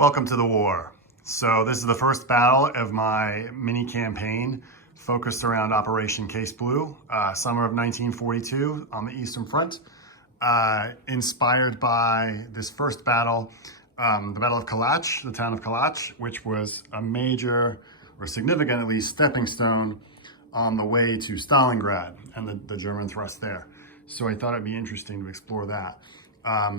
Welcome to the war. So this is the first battle of my mini campaign focused around Operation Case Blue, summer of 1942 on the Eastern Front. Inspired by this first battle, the Battle of Kalach, the town of Kalach, which was a major, or significant at least, stepping stone on the way to Stalingrad and the German thrust there. So I thought it'd be interesting to explore that. I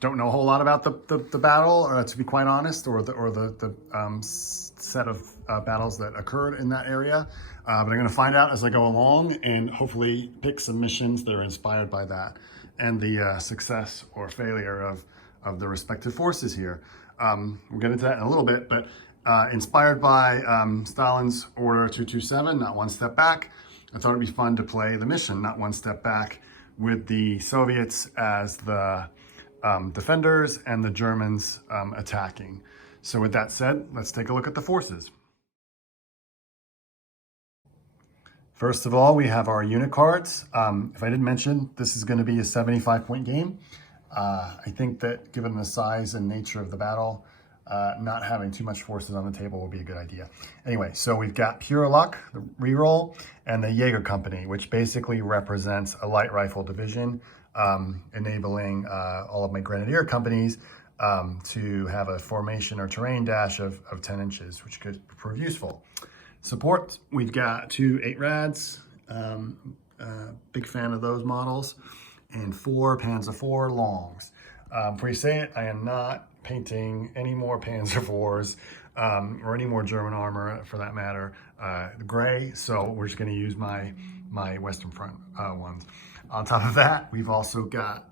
don't know a whole lot about the battle, to be quite honest, or the set of battles that occurred in that area. But I'm going to find out as I go along and hopefully pick some missions that are inspired by that and the success or failure of the respective forces here. We'll get into that in a little bit, but inspired by Stalin's Order 227, not one step back, I thought it'd be fun to play the mission, not one step back, with the Soviets as the defenders and the Germans attacking. So with that said, let's take a look at the forces. First of all, we have our unit cards. If I didn't mention, this is going to be a 75-point game. I think that given the size and nature of the battle, not having too much forces on the table will be a good idea. Anyway, so we've got Pure Luck, the reroll, and the Jaeger Company, which basically represents a light rifle division, enabling all of my Grenadier companies to have a formation or terrain dash of 10 inches, which could prove useful. Support, we've got 2 8-rads, big fan of those models, and 4 Panzer IV longs. Before you say it, I am not painting any more Panzer IVs or any more German armor for that matter, gray, so we're just going to use my Western Front ones. On top of that, we've also got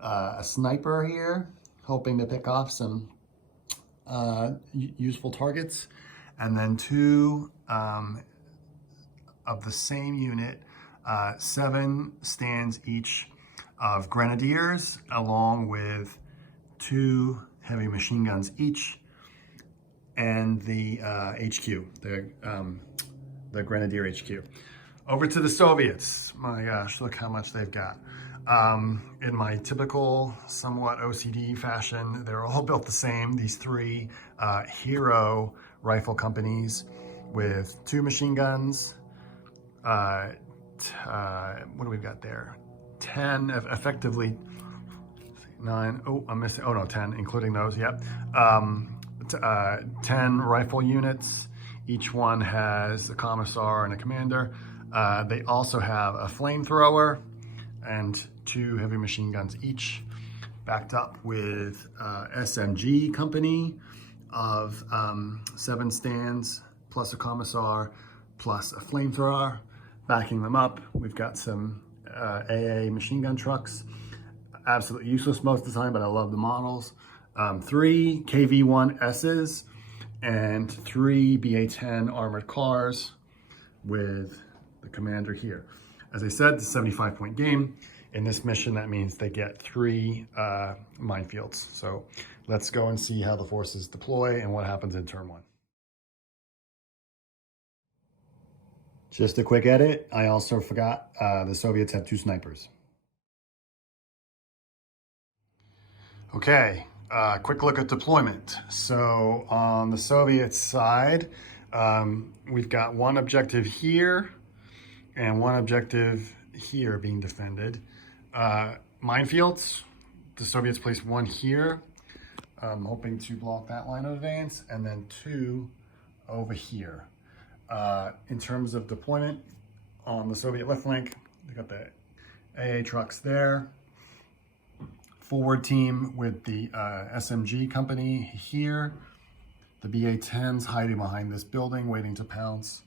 a sniper here, hoping to pick off some useful targets, and then 2 of the same unit, 7 stands each of Grenadiers, along with 2 heavy machine guns each, and the HQ, the Grenadier HQ. Over to the Soviets. My gosh, look how much they've got. In my typical, somewhat OCD fashion, they're all built the same. These 3 hero rifle companies with 2 machine guns. What do we got there? 10, effectively 9, oh, I'm missing, oh no, 10, including those, yep. 10 rifle units. Each one has a commissar and a commander. They also have a flamethrower and 2 heavy machine guns each, backed up with SMG company of 7 stands, plus a commissar, plus a flamethrower. Backing them up, we've got some AA machine gun trucks. Absolutely useless most of the time, but I love the models. 3 KV-1Ss and 3 BA-10 armored cars with the commander here. As I said, it's a 75-point game. In this mission, that means they get 3 minefields. So let's go and see how the forces deploy and what happens in turn 1. Just a quick edit. I also forgot the Soviets have 2 snipers. Okay, quick look at deployment. So on the Soviet side, we've got 1 objective here and 1 objective here being defended. Minefields, the Soviets place 1 here, hoping to block that line of advance, and then 2 over here. In terms of deployment, on the Soviet left flank, they got the AA trucks there. Forward team with the SMG company here. The BA-10s hiding behind this building, waiting to pounce.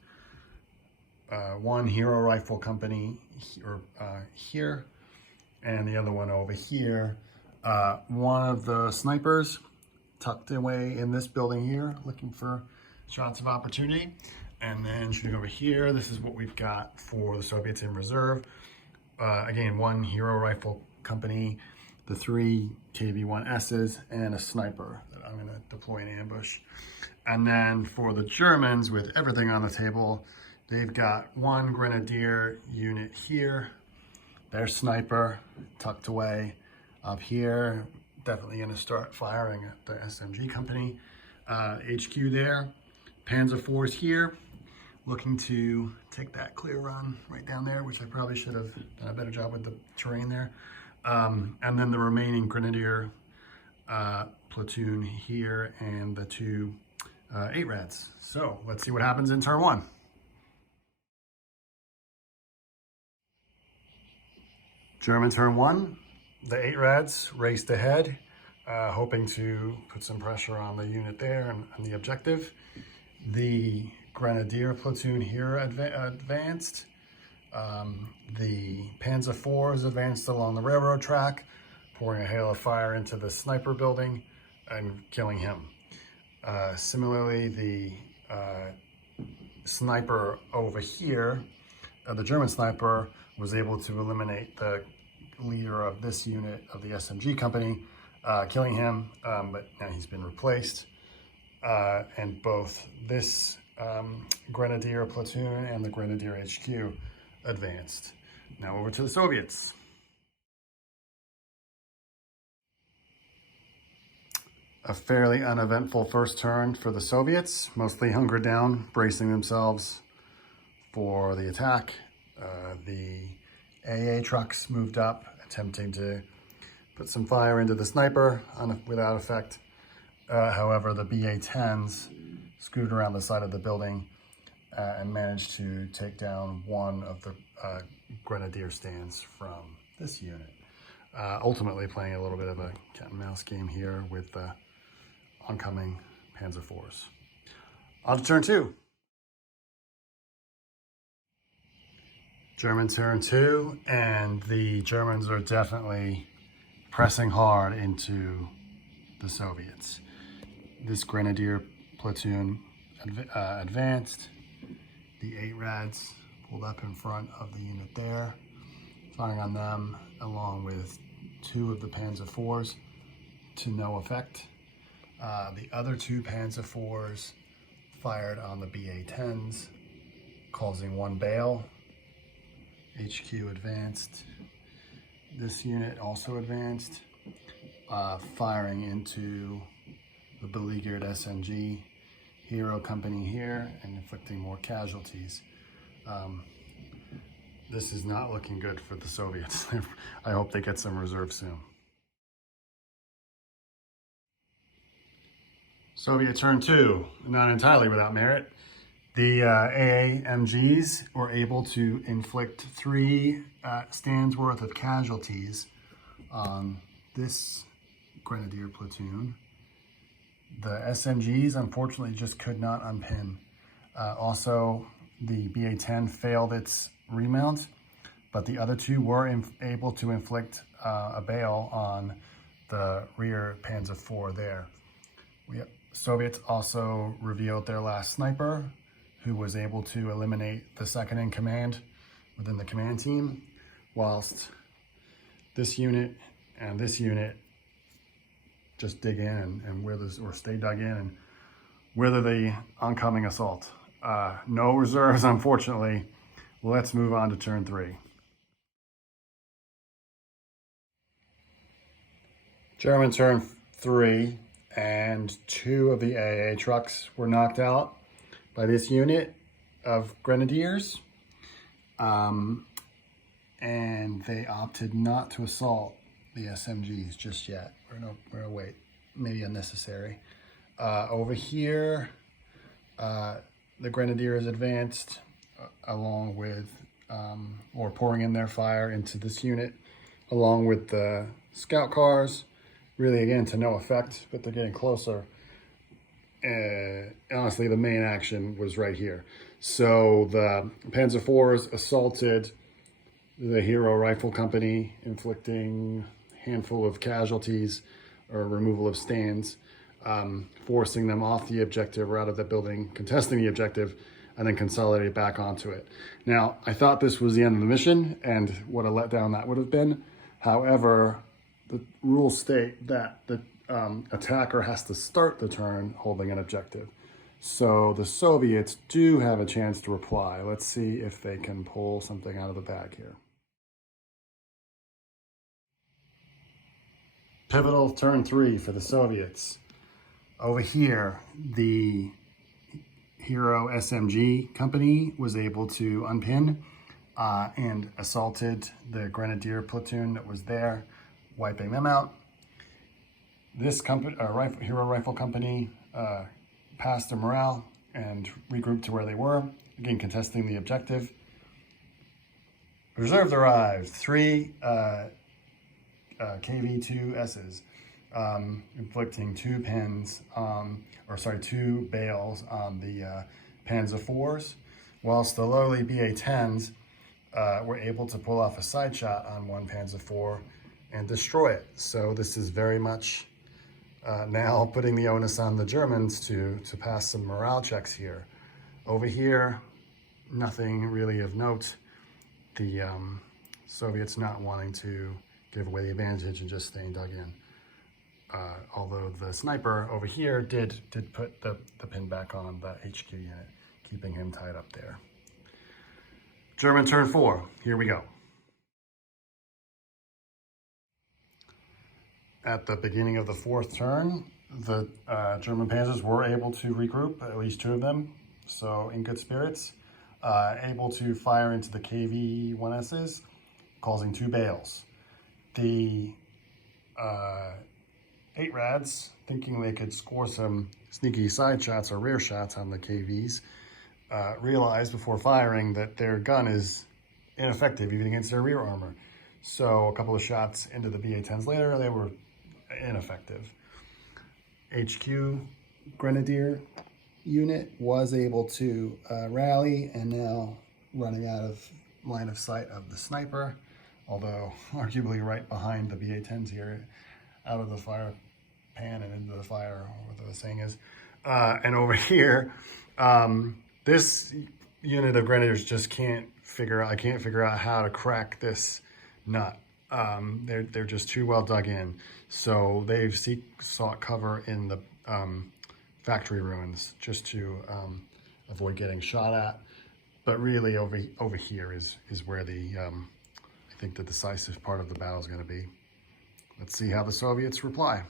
1 hero rifle company here, and the other one over here. 1 of the snipers tucked away in this building here, looking for shots of opportunity. And then shooting over here, this is what we've got for the Soviets in reserve. Again, 1 hero rifle company, the 3 KV-1Ss, and a sniper that I'm gonna deploy in ambush. And then for the Germans, with everything on the table, they've got 1 Grenadier unit here, their sniper tucked away up here, definitely going to start firing at the SMG company HQ there. Panzer IVs here, looking to take that clear run right down there, which I probably should have done a better job with the terrain there. And then the remaining Grenadier platoon here and the two 8-Rads. So let's see what happens in turn 1. German turn 1, the 8-Rads raced ahead, hoping to put some pressure on the unit there and the objective. The Grenadier platoon here advanced. The Panzer IVs advanced along the railroad track, pouring a hail of fire into the sniper building and killing him. Similarly, the sniper over here, the German sniper, was able to eliminate the leader of this unit of the SMG company, killing him, but now he's been replaced. And both this Grenadier platoon and the Grenadier HQ advanced. Now over to the Soviets. A fairly uneventful first turn for the Soviets, mostly hunkered down, bracing themselves for the attack. The AA trucks moved up, attempting to put some fire into the sniper without effect. However, the BA-10s scooted around the side of the building and managed to take down one of the Grenadier stands from this unit. Ultimately playing a little bit of a cat and mouse game here with the oncoming Panzer IVs. On to turn 2. German turn 2, and the Germans are definitely pressing hard into the Soviets. This Grenadier platoon advanced. The 8-Rads pulled up in front of the unit there, firing on them along with 2 of the Panzer IVs to no effect. The other 2 Panzer IVs fired on the BA-10s, causing 1 bail. HQ advanced. This unit also advanced, firing into the beleaguered SMG hero company here and inflicting more casualties. This is not looking good for the Soviets. I hope they get some reserves soon. Soviet turn 2, not entirely without merit. The AAMGs were able to inflict 3 stands worth of casualties on this Grenadier platoon. The SMGs unfortunately just could not unpin. Also, the BA-10 failed its remount, but the other 2 were able to inflict a bail on the rear Panzer IV there. Soviets also revealed their last sniper, who was able to eliminate the second in command within the command team, whilst this unit and this unit just dig in or stay dug in and weather the oncoming assault. No reserves, unfortunately. Let's move on to turn 3. German turn 3, and 2 of the AA trucks were knocked out by this unit of Grenadiers, and they opted not to assault the SMGs just yet. We're gonna wait, maybe unnecessary. Over here, the Grenadiers advanced along with, or pouring in their fire into this unit, along with the scout cars, really again to no effect, but they're getting closer. Honestly, the main action was right here. So the Panzer IVs assaulted the Hero Rifle Company, inflicting a handful of casualties or removal of stands, forcing them off the objective or out of the building, contesting the objective, and then consolidate back onto it. Now, I thought this was the end of the mission, and what a letdown that would have been. However, the rules state that the attacker has to start the turn holding an objective. So the Soviets do have a chance to reply. Let's see if they can pull something out of the bag here. Pivotal turn 3 for the Soviets. Over here, the Hero SMG company was able to unpin and assaulted the Grenadier platoon that was there, wiping them out. This company, Hero Rifle Company, passed their morale and regrouped to where they were, again contesting the objective. Reserve arrived, 3 KV-2Ss, inflicting 2 bales on the Panzer IVs, whilst the lowly BA-10s were able to pull off a side shot on one Panzer IV and destroy it. So this is very much now putting the onus on the Germans to pass some morale checks here. Over here, nothing really of note. The Soviets not wanting to give away the advantage and just staying dug in. Although the sniper over here did put the pin back on the HQ unit, keeping him tied up there. German turn 4, here we go. At the beginning of the 4th turn, the German panzers were able to regroup, at least 2 of them, so in good spirits, able to fire into the KV-1Ss, causing 2 bales. The 8 Rads, thinking they could score some sneaky side shots or rear shots on the KVs, realized before firing that their gun is ineffective even against their rear armor. So a couple of shots into the BA-10s later, they were ineffective. HQ Grenadier unit was able to rally and now running out of line of sight of the sniper, although arguably right behind the BA-10s here, out of the fire pan and into the fire, or whatever the saying is. And over here, this unit of Grenadiers just can't figure out how to crack this nut. They're just too well dug in. So they've sought cover in the factory ruins just to avoid getting shot at. But really over here is where the I think the decisive part of the battle is going to be. Let's see how the Soviets reply.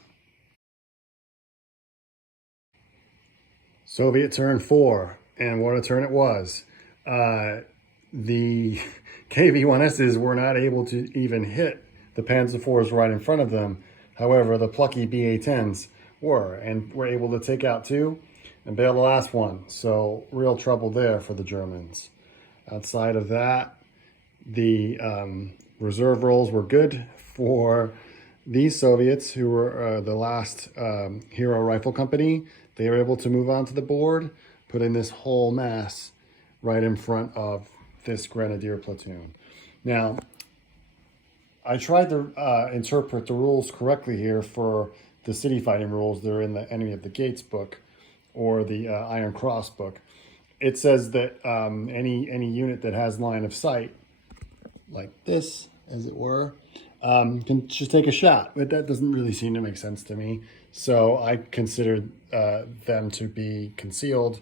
Soviet turn 4, and what a turn it was. The KV-1Ss were not able to even hit the Panzer IVs right in front of them. However, the plucky BA-10s were, and were able to take out 2 and bail the last one. So real trouble there for the Germans. Outside of that, the reserve rolls were good for these Soviets, who were the last Hero Rifle Company. They were able to move onto the board, putting this whole mass right in front of this Grenadier platoon. Now, I tried to interpret the rules correctly here for the city fighting rules. They're in the Enemy of the Gates book or the Iron Cross book. It says that any unit that has line of sight, like this, as it were, can just take a shot. But that doesn't really seem to make sense to me. So I considered them to be concealed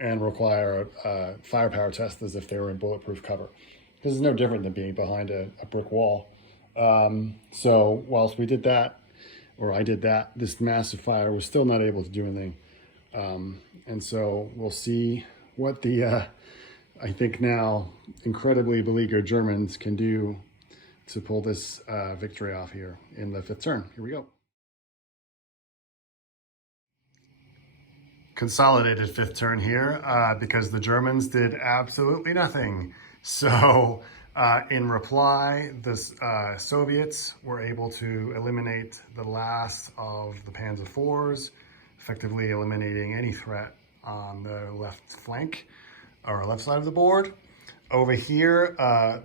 and require a firepower test as if they were in bulletproof cover. This is no different than being behind a brick wall. So whilst we did that, or I did that, this massive fire was still not able to do anything. And so we'll see what the, I think now, incredibly beleaguered Germans can do to pull this victory off here in the 5th turn. Here we go. Consolidated 5th turn here because the Germans did absolutely nothing. So in reply, the Soviets were able to eliminate the last of the Panzer IVs, effectively eliminating any threat on the left flank or left side of the board. Over here,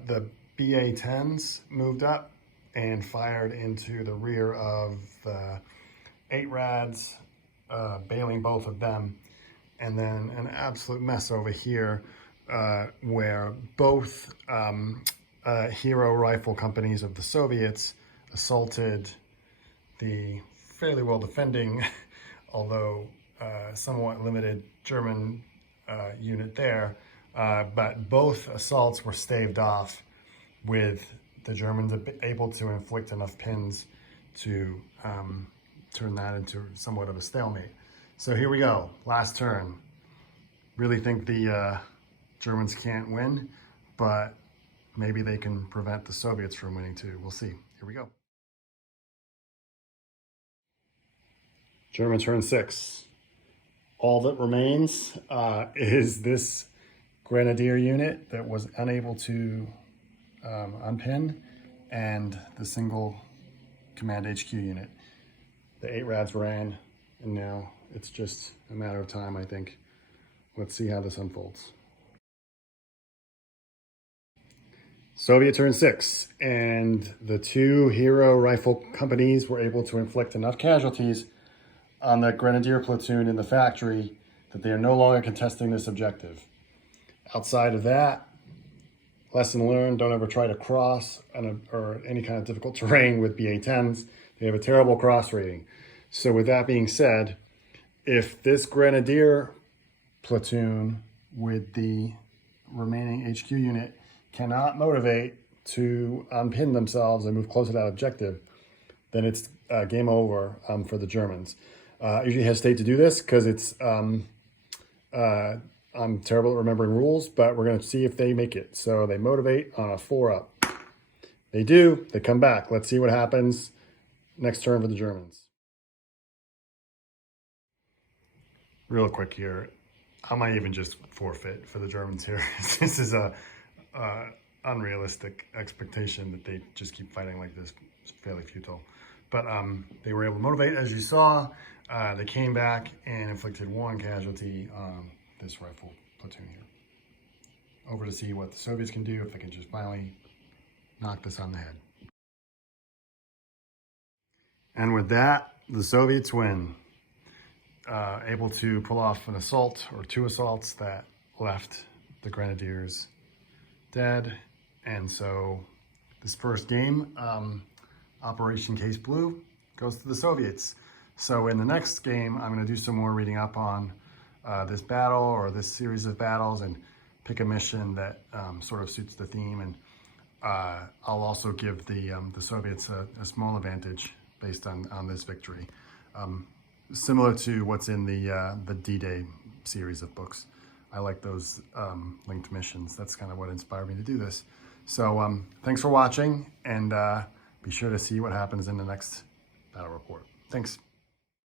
the BA-10s moved up and fired into the rear of the 8 Rads, bailing both of them. And then an absolute mess over here where both Hero Rifle Companies of the Soviets assaulted the fairly well defending, although somewhat limited German unit there. But both assaults were staved off with the Germans able to inflict enough pins to turn that into somewhat of a stalemate. So here we go, last turn. Really think the Germans can't win, but maybe they can prevent the Soviets from winning too. We'll see. Here we go. German turn 6. All that remains is this Grenadier unit that was unable to unpin, and the single Command HQ unit. The 8 rads ran, and now it's just a matter of time, I think. Let's see how this unfolds. Soviet turn 6, and the 2 hero rifle companies were able to inflict enough casualties on the Grenadier platoon in the factory that they are no longer contesting this objective. Outside of that, lesson learned, don't ever try to cross or any kind of difficult terrain with BA-10s. They have a terrible cross rating. So with that being said, if this Grenadier platoon with the remaining HQ unit cannot motivate to unpin themselves and move closer to that objective, then it's game over for the Germans. I usually hesitate to do this because it's I'm terrible at remembering rules, but we're going to see if they make it. So they motivate on a 4-up. They do. They come back. Let's see what happens next turn for the Germans. Real quick here. I might even just forfeit for the Germans here. This is a unrealistic expectation that they just keep fighting like this. It's fairly futile. But they were able to motivate, as you saw. They came back and inflicted 1 casualty on this rifle platoon here. Over to see what the Soviets can do, if they can just finally knock this on the head. And with that, the Soviets win. Able to pull off an assault, or 2 assaults that left the Grenadiers dead. And so this first game, Operation Case Blue, goes to the Soviets. So in the next game, I'm going to do some more reading up on this battle or this series of battles and pick a mission that sort of suits the theme. And I'll also give the Soviets a small advantage based on this victory. Similar to what's in the D-Day series of books. I like those linked missions. That's kind of what inspired me to do this. So thanks for watching, and be sure to see what happens in the next battle report. Thanks.